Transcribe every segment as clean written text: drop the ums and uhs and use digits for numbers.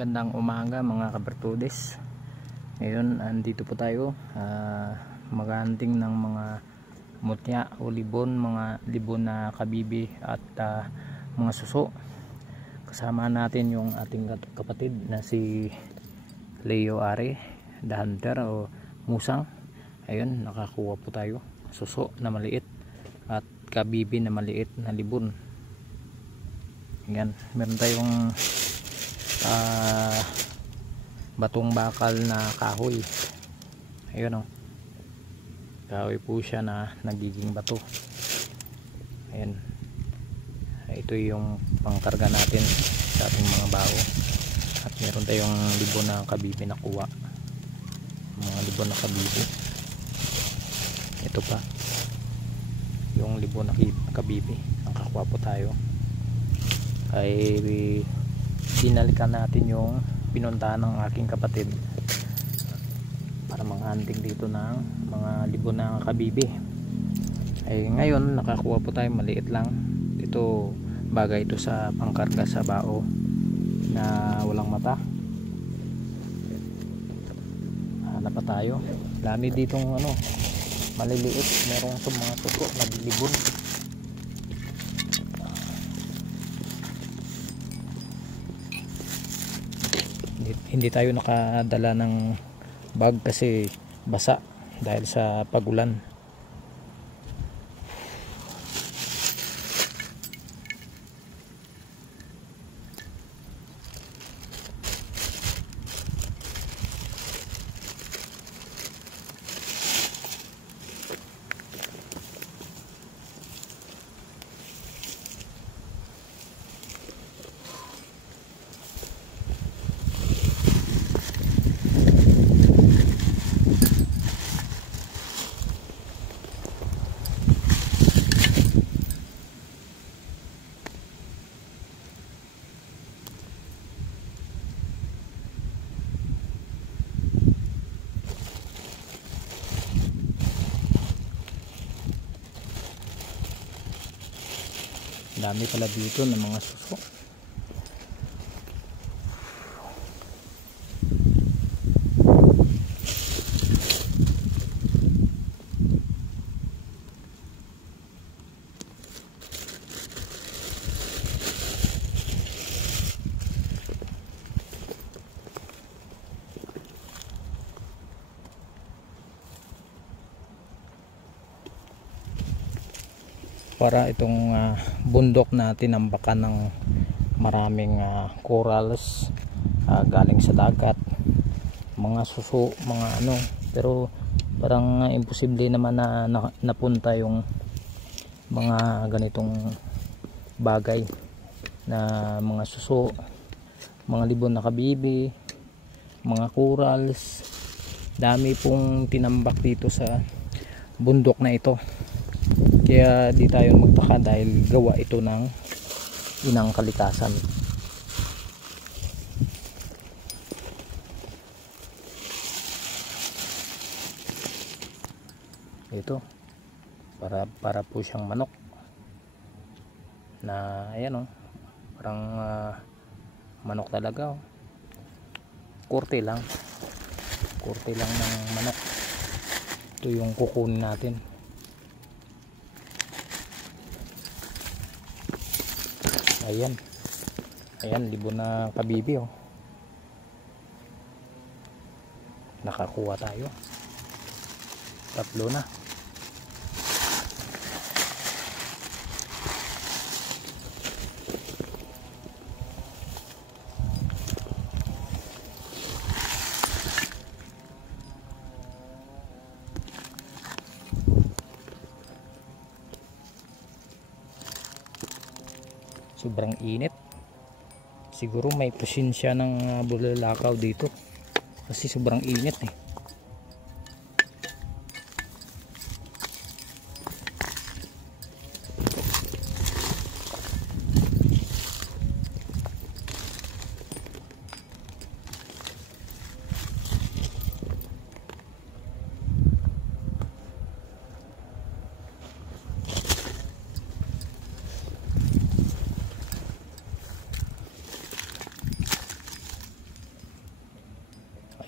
Magandang umaga mga kabertudes. Ngayon andito po tayo maghahunting ng mga mutya o libon, mga libon na kabibi at mga suso. Kasama natin yung ating kapatid na si Leo Are, the hunter o musang. Ayun, nakakuha po tayo suso na maliit at kabibi na maliit na libon. Yan, meron tayong batong bakal na kahoy. Ayun, kahoy po siya na nagiging bato. Ayun, ito yung pangkarga natin sa ating mga bao. At meron tayong libon na kabibi na kuha, mga libon na kabibi. Ito pa yung libon na kabibi, nakakuha po tayo. Ay binalikan natin yung pinuntahan ng aking kapatid para manghunting dito ng mga libon na kabibi. Ay ngayon nakakuha po tayo, maliit lang ito, bagay ito sa pangkarga sa bao na walang mata. Hanap pa tayo, dami ditong maliliit, merong mga suso na libon. Hindi tayo nakadala ng bag kasi basa dahil sa pagulan. Dami pala dito ng mga suso. Para itong bundok natin ang baka ng maraming corals galing sa dagat, mga suso, mga pero parang imposible naman na napunta yung mga ganitong bagay na mga suso, mga libon na kabibi, mga corals. Dami pong tinambak dito sa bundok na ito. Kaya di tayo magtaka dahil gawa ito ng inang kalikasan. Ito para po siyang manok na ayan parang manok talaga. Korte lang ng manok. Ito yung kukunin natin. Ayan, libon na kabibi. Nakakuha tayo, 3 na. Sobrang init. Siguro may presensya ng bulalakaw dito kasi sobrang init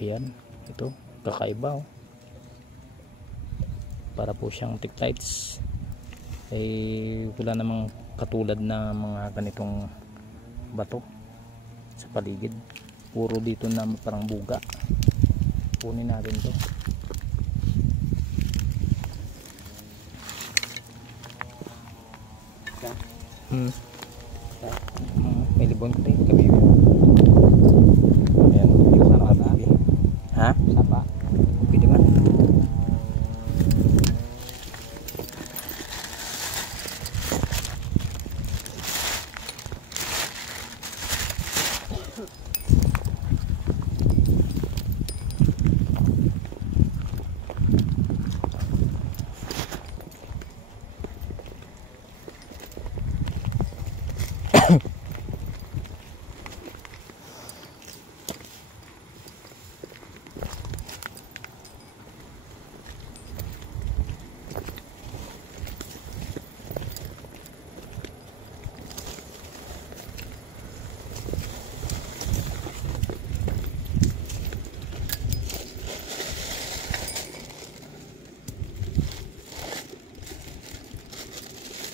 Ayan, ito kakaiba oh. Para po siyang ticklights. Wala namang katulad na mga ganitong bato sa paligid. Puro dito na parang buga. Kunin natin to. May libon ko tayo kabibi. Ayan, yung kabibi. Ha? Sapa? Pwede man.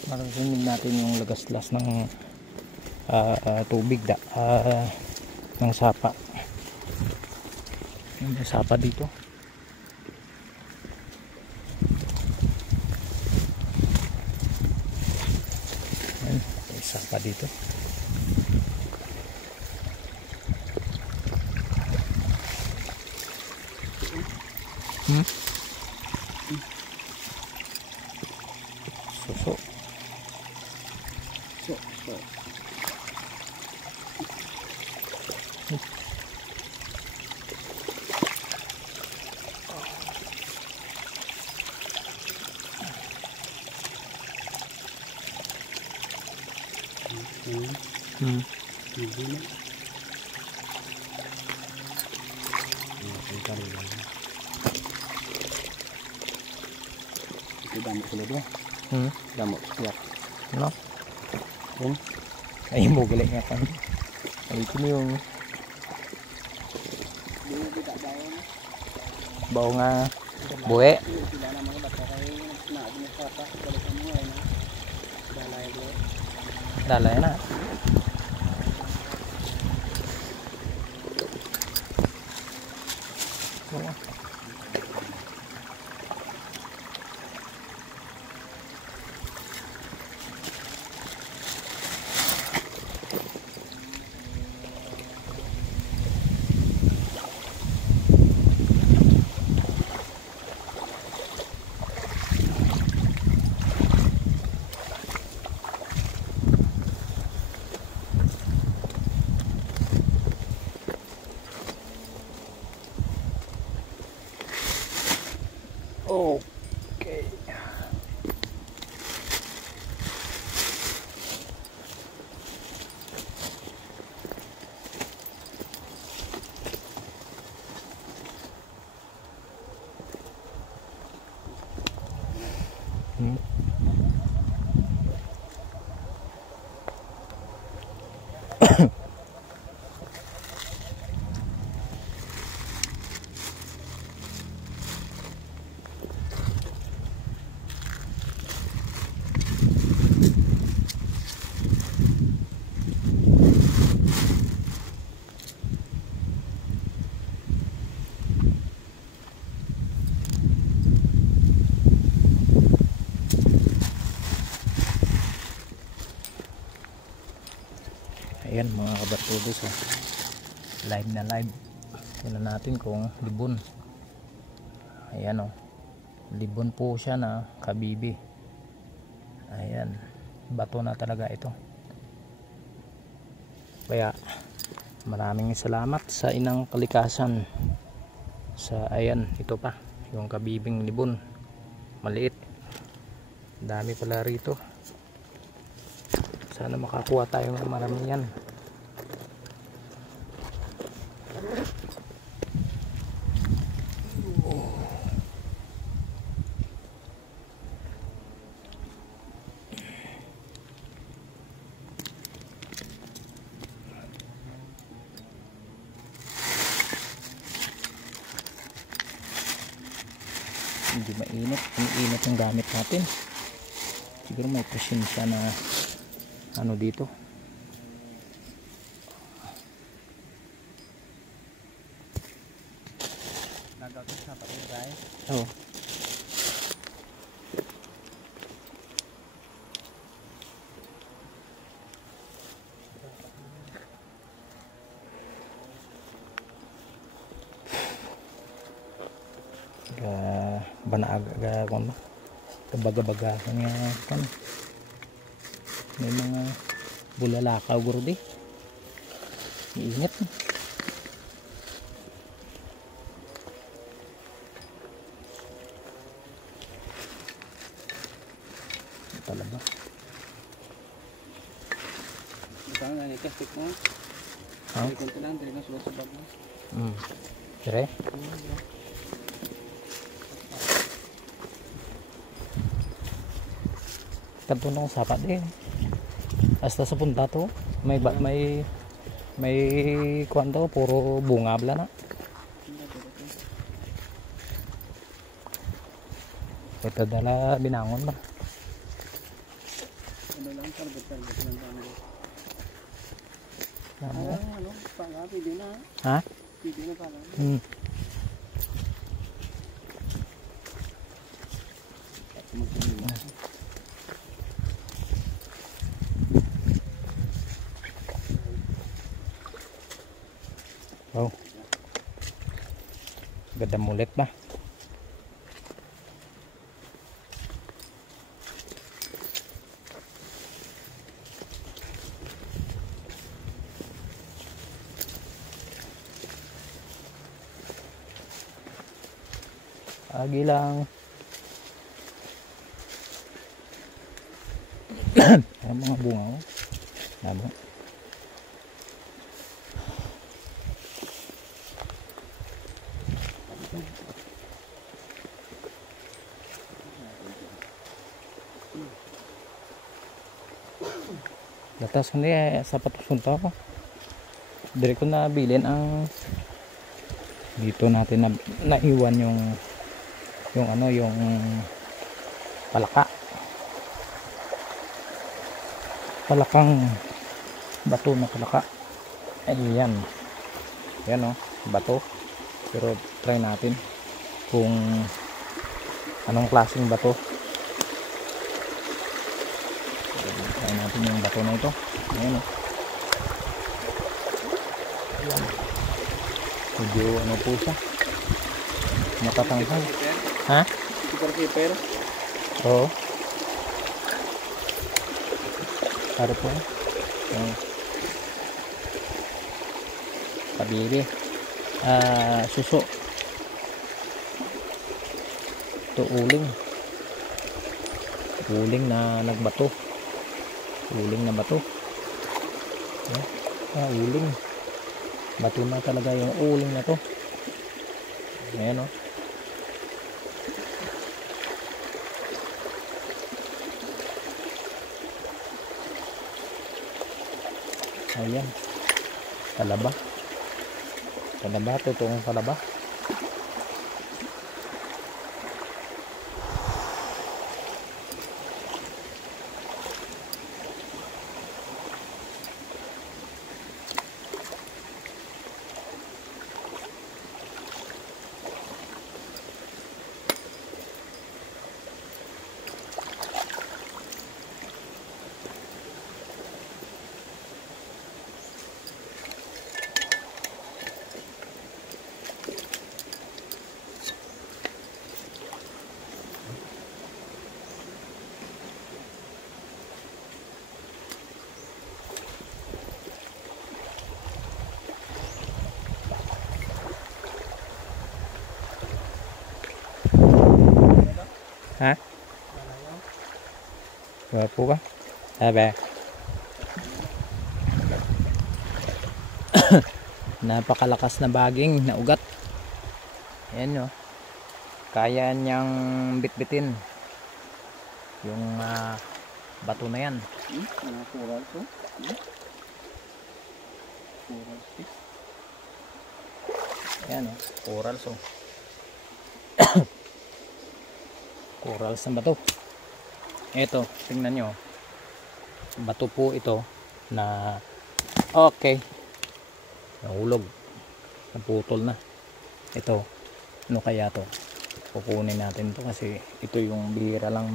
Marinig natin yung lagaslas ng tubig ng sapa. May sapa dito. Ayan, may sapa dito. Suso. Itu damo sila dia. Damo siap. No? Yan. Ay mo galing nga kan. Ay ito yung bau nga buwe. Dalay na. Okay. Ayan mga kabartudos, live na live. Tingnan natin kung libon. Ayan libon po siya na kabibi. Ayan, bato na talaga ito. Kaya maraming salamat sa inang kalikasan. Ayan, ito pa yung kabibing libon, maliit. Dami pala rito. Sana makakuha tayo ng marami yan. umiinit yung gamit natin. Siguro may presensya na ano dito. Nagagawin sa pati guys. Oh. Banaga kon ba? Kabaga-baga nga kan. May mga bulalakaw gurdi. Iingat. Talaga. Isang nga ni kastik mo. Ha? Kunti lang dili na subak mo. Dire? Kanto nung sapat eh. Hasta sa punta to. May kuwan to, puro bunga bla na. Ito dala binangon ba? Ano lang tarbet lang kami. Ano? Ano, pala pwede na. Ha? Pwede na pala. Oh. Ganda mulit ba? Agi lang. Ay, mga bunga ko. Labo. Latas kundi sapat sunta ko. Dire ko na bilin ang dito natin na naiwan yung ano yung palakang bato na palaka. Ayan. Yan oh, bato. Pero try natin kung anong klaseng bato. Try natin yung bato na ito. Ayan oh. Ayan. Medyo ano po siya. Matatangkal. Ha? Super keeper. Oo. Para po. Ayan. Kabili. Suso. Ito uling. Uling na nagbato. Uling na bato. Uling. Bato na talaga yung uling na to. Ayan o. Ayan. Talaba. Talaba. Totoong talaba. Ha? Gwapo ba? Sabi. Napakalakas na baging na ugat. Ayan o. Kaya niyang bitbitin yung bato na yan. Mga coral to. Coral fish. Ayan o. Coral so. Corals na bato. Ito, tingnan nyo. Bato po ito na okay. Nahulog. Naputol na. Ito, ano kaya to? Kukunin natin to kasi ito yung bihira lang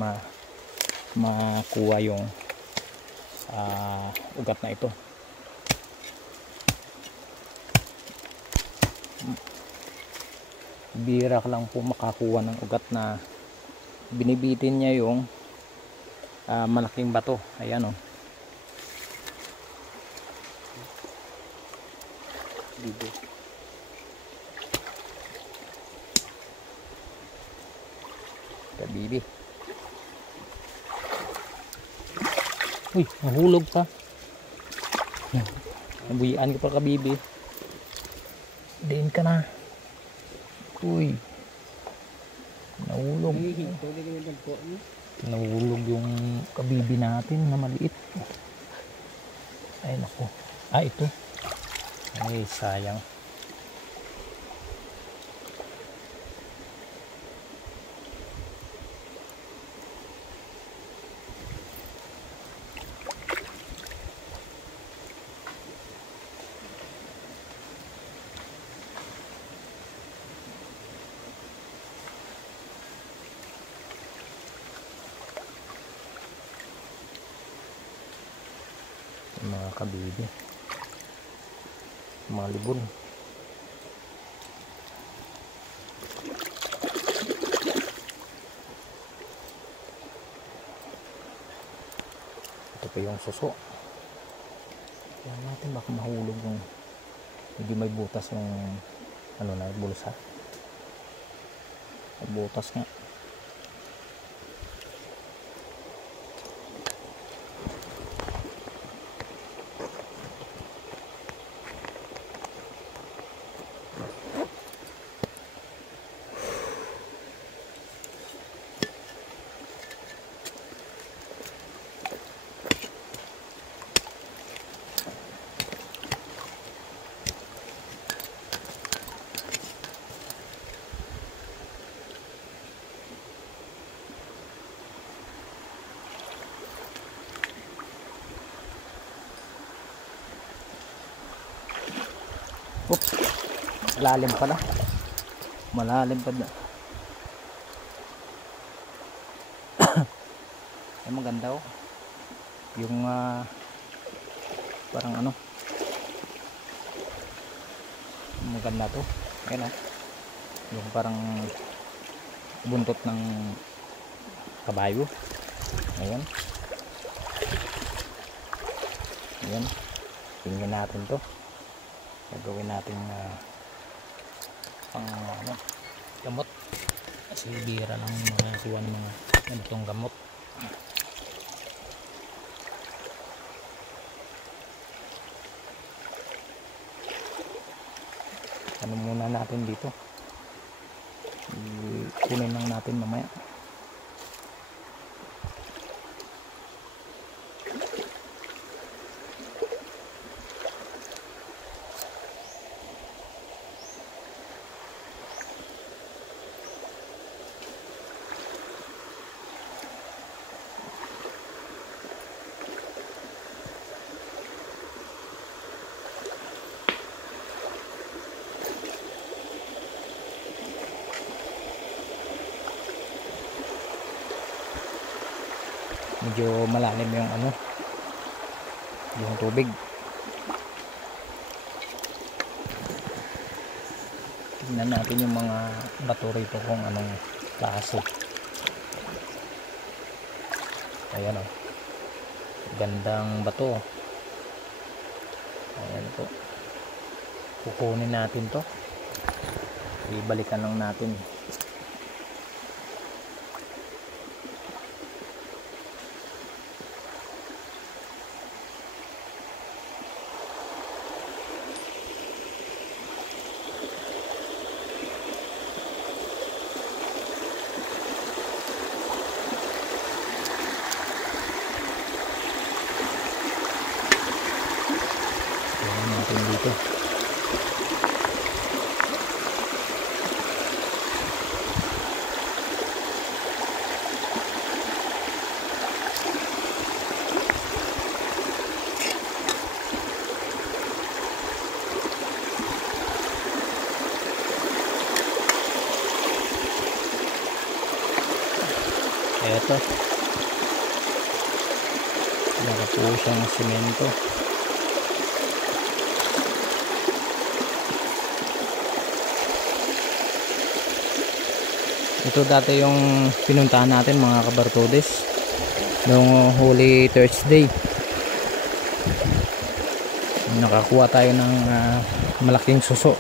makuha yung ugat na ito. Bihira lang po makakuha ng ugat na binibitin niya yung malaking bato. Ayan o. Bibo. Kabibi. Uy, nahulog pa. Nabuyan ka pa, kabibi. Diin ka na. Uy. Nahulog. Nahulog yung kabibi natin na maliit. Ay naku. Ito. Ay sayang. Mga kabibi, mga libon. Ito pa yung suso. Kaya natin baka mahulog yung hindi may butas yung ano na bulsa. May butas nga. Oops, malalim pala. Malalim pa na. Ay maganda oh. Yung parang ano. Maganda to. Ayan oh. Yung parang buntot ng kabayo. Ayan. Ayan. Tingnan natin to. Gagawin natin pang ano, gamot kasi bira lang mga kuha ng mga ganitong gamot. Ano muna natin dito, kunin lang natin mamaya. Medyo malalim yung ano, yung tubig. Tingnan natin yung mga bato rito kung anong klase. Ayan o, gandang bato. Ayan po, kukunin natin to, ibalikan lang natin. Dito dito. Meron po siyang simento. Ito dati yung pinuntahan natin mga kabartodes noong Holy Thursday. Nakakuha tayo ng malaking suso.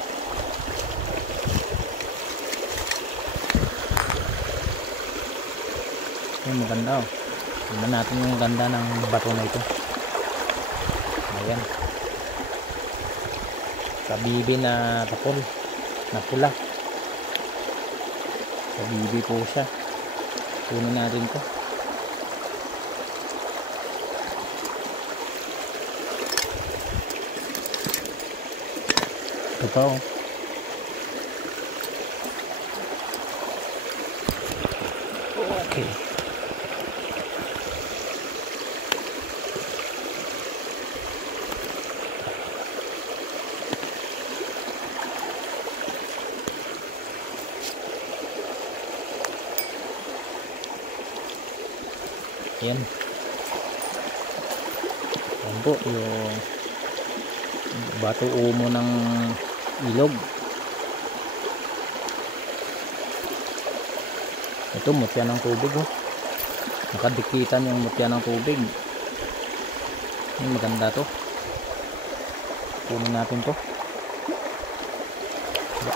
Yung maganda oh. Tingnan natin yung ganda ng bato na ito. Ayan. Kabibi na tapol na pula. Kabibi po siya. Kunin natin to. Ito pa oh. Okay. Ayan. Ayan po yung bato umo ng ilog. Ito mutya ng tubig oh. Nakadikitan yung mutya ng tubig. Maganda to. Kunin natin to.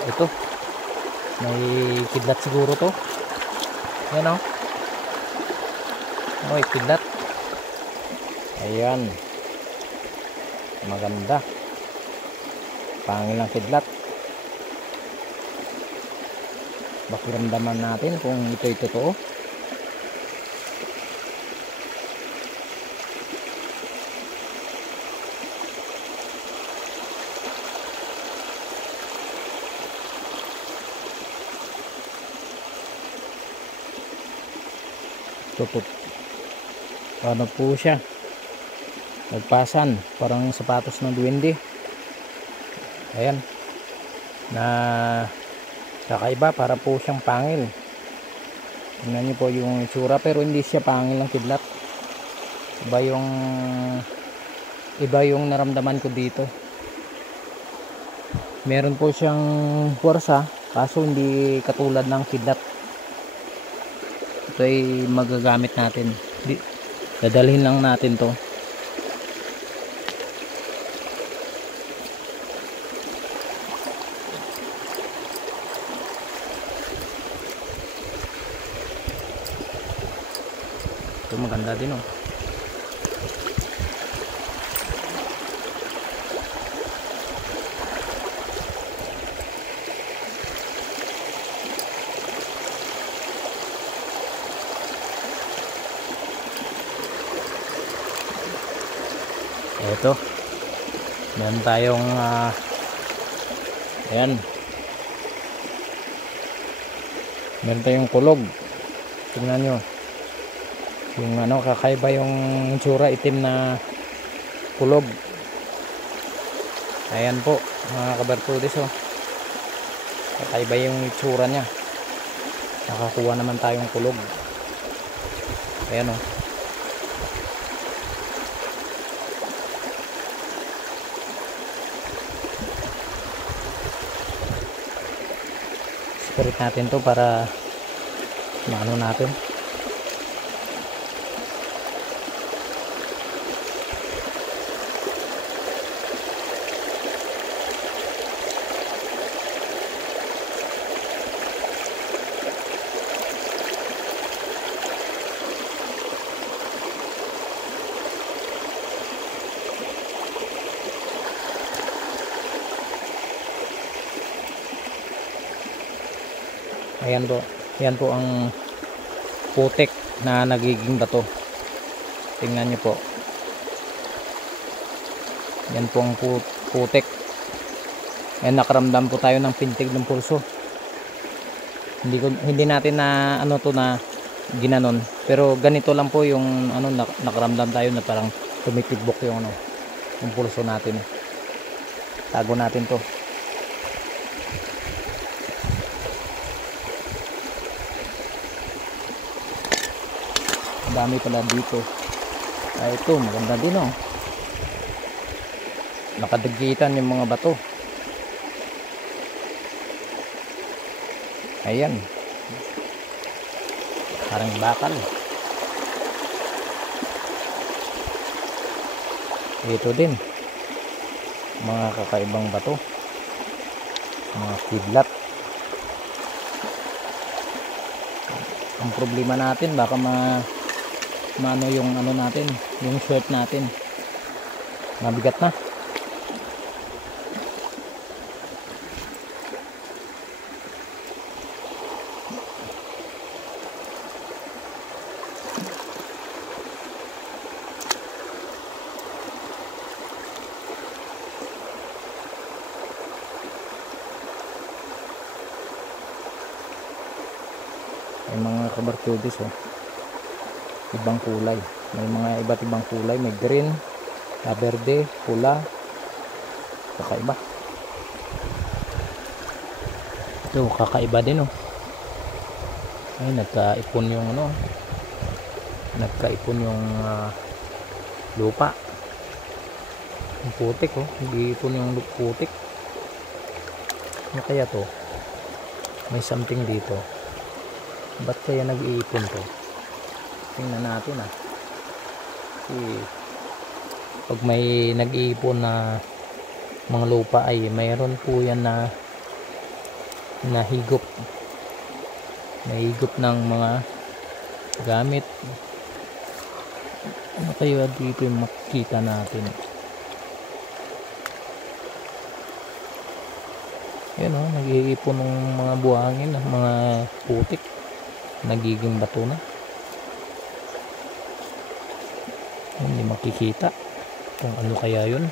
Ito may kidlat siguro to. Ayan oh. May kidlat. Ayan. Maganda. Pangil ang kidlat. Pakiramdaman natin kung ito'y totoo. Tutut. Ano po siya? Nagpasan. Parang sapatos ng duwende. Ayan. Na kakaiba. Para po siyang pangil. Tingnan niyo po yung itsura. Pero hindi siya pangil ng kidlat. Iba yung naramdaman ko dito. Meron po siyang puwersa. Kaso hindi katulad ng kidlat. Ito ay magagamit natin. Dadalhin lang natin to. Ito maganda din oh. Ito meron tayong ayan, meron tayong kulog. Tingnan nyo yung ano, kakaiba yung itsura, itim na kulog. Ayan po mga kabartudes oh. Kakaiba yung itsura nya. Nakakuha naman tayong kulog. Ayan oh. Spirit natin to para maano natin. Ayan po, yan po ang putik na nagiging bato. Tingnan nyo po. Yan po ang putik. Ayan, nakaramdam po tayo ng pintig ng pulso. Hindi natin na ano to na ginanon. Pero ganito lang po yung ano, nakaramdam tayo na parang tumitibok yung ano, yung pulso natin. Tago natin to. dami pala dito. Ito maganda din oh. Nakadagitan yung mga bato. Ayan, parang bakal. Ito din mga kakaibang bato, mga kidlat. Ang problema natin baka maano yung ano natin, yung shirt natin mabigat na. May mga kabartudes oh, ibang kulay, may mga iba't ibang kulay, may green, verde, pula, kakaiba. Ito kakaiba din oh. Ay, nagkaipon yung ano, nagkaipon yung lupa, yung putik oh, nag-iipon yung putik. Ano kaya to? May something dito. Ba't kaya nag-iipon to? Tingnan natin ah. Kasi pag may nag-iipon na mga lupa ay mayroon po yan na higop. May higop ng mga gamit. Ano kaya dito yung makikita natin? Yan o, nag-iipon ng mga buhangin, mga putik. Nagiging bato na. Hindi makikita kung ano kaya yun.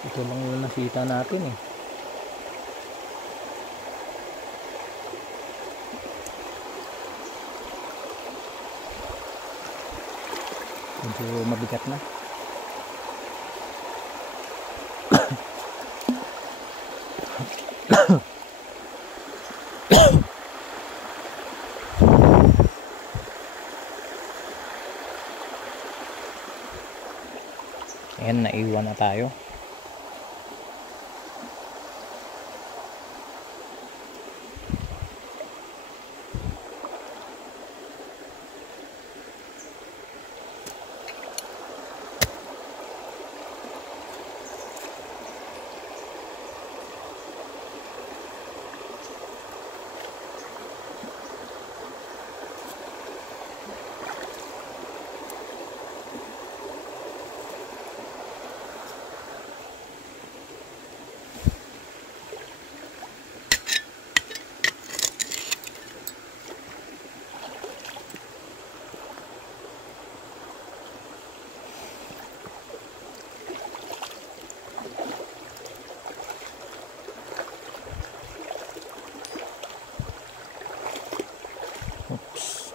Ito lang yung nakita natin eh. Medyo mabigat na. Ayan, naiwan na tayo. Oops.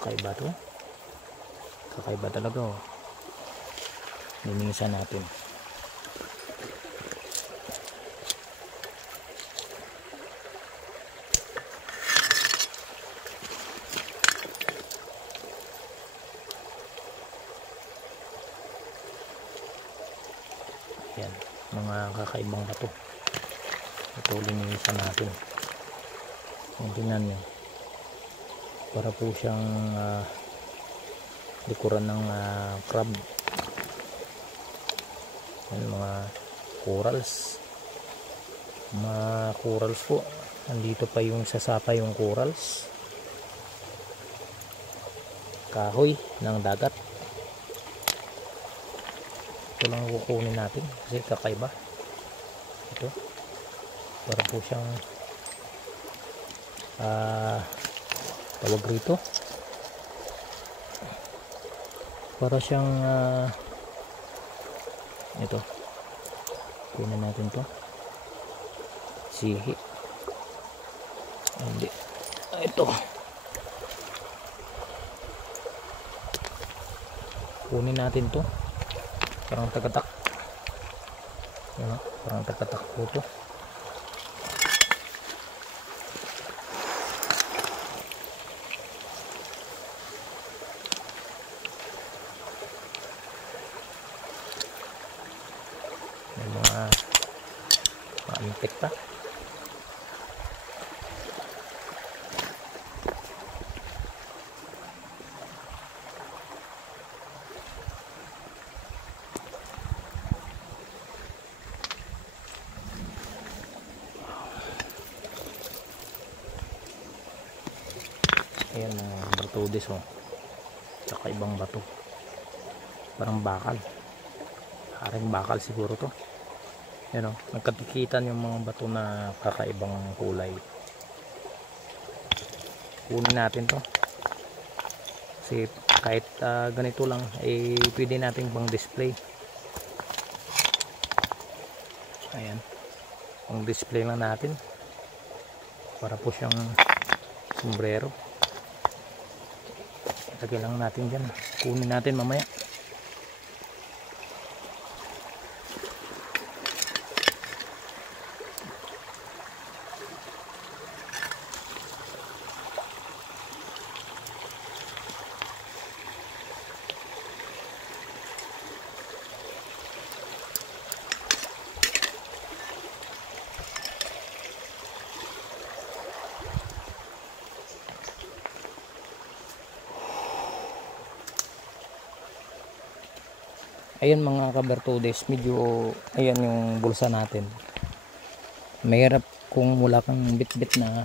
Kakaiba to. kakaiba talaga oh. Linisan natin. Yan, mga kakaibang bato. Ito linisan natin. Yung tingnan nyo, para po siyang likuran ng crab. Yan, mga corals. Mga corals po. Andito pa yung sasapa yung corals. Kahoy ng dagat. Ito lang kukunin natin kasi kakaiba. Ito para po siyang tawag rito, para siyang ito, kunin natin to, sihi, hindi, ito kunin natin to, parang tagatak. Yan, parang tagatak po to. May mga antik pa. Ayan mga bertudis oh. Kakaibang bato. Parang bakal. Haring bakal siguro to. Yan oh, nagkatikitan yung mga bato na kakaibang kulay. Kunin natin to. Kasi kahit ganito lang eh pwede natin pang display. Ayan. Pang display lang natin. Para po siyang sombrero. Lagyan lang natin dyan. Kunin natin mamaya. Ayan mga kabertudes, medyo ayan yung bulsa natin. Mahirap kung wala kang bit-bit na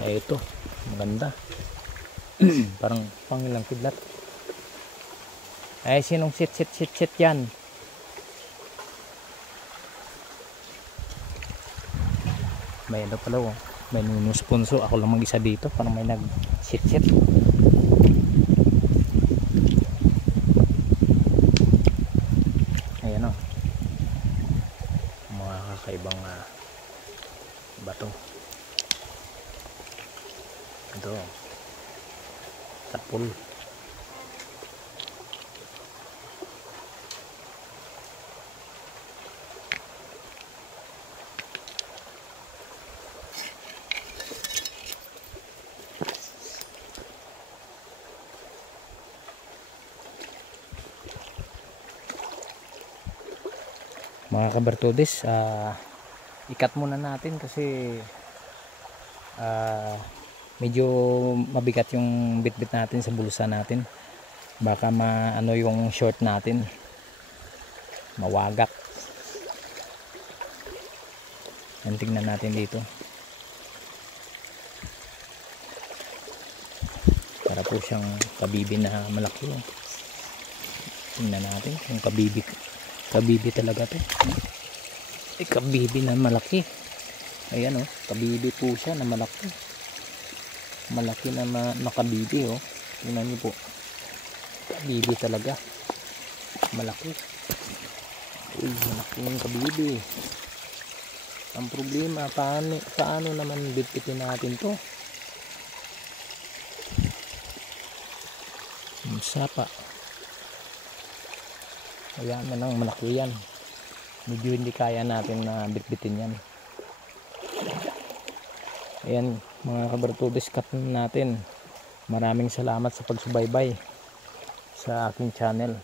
ito, maganda. Parang pangilang kidlat. Ay sinong sit yan? May ano pala oh. May nunuspunso. Ako lang mag-isa dito. Parang may nag sit. Ayan o, mga kakaibang bato. Ito tapul. Mga kabertudis, ikat muna natin kasi medyo mabigat yung bitbit natin sa bulsa natin. Baka maano yung short natin, mawagak. Yan, tingnan natin dito para po siyang kabibi na malaki. Tingnan natin kung kabibi talaga to. Kabibi na malaki. Ayan oh, kabibi po siya na malaki. Malaki na makabibi oh. Tingnan niyo po. Kabibi talaga. Malaki. Uy, malaki yung kabibi. Ang problema, paano naman bitbitin natin to? sapa. Ayan na lang, malaki yan. Medyo hindi kaya natin na bitbitin yan. Ayan mga kabartudis, cut natin. Maraming salamat sa pagsubaybay sa aking channel.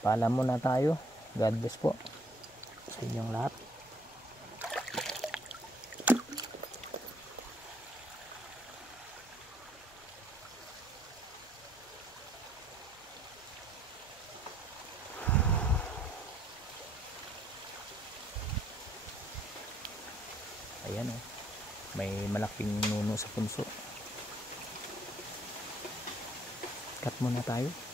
Paalam muna tayo. God bless po sa inyong lahat. Ayan oh, may malaking nuno sa punso. Cut muna tayo.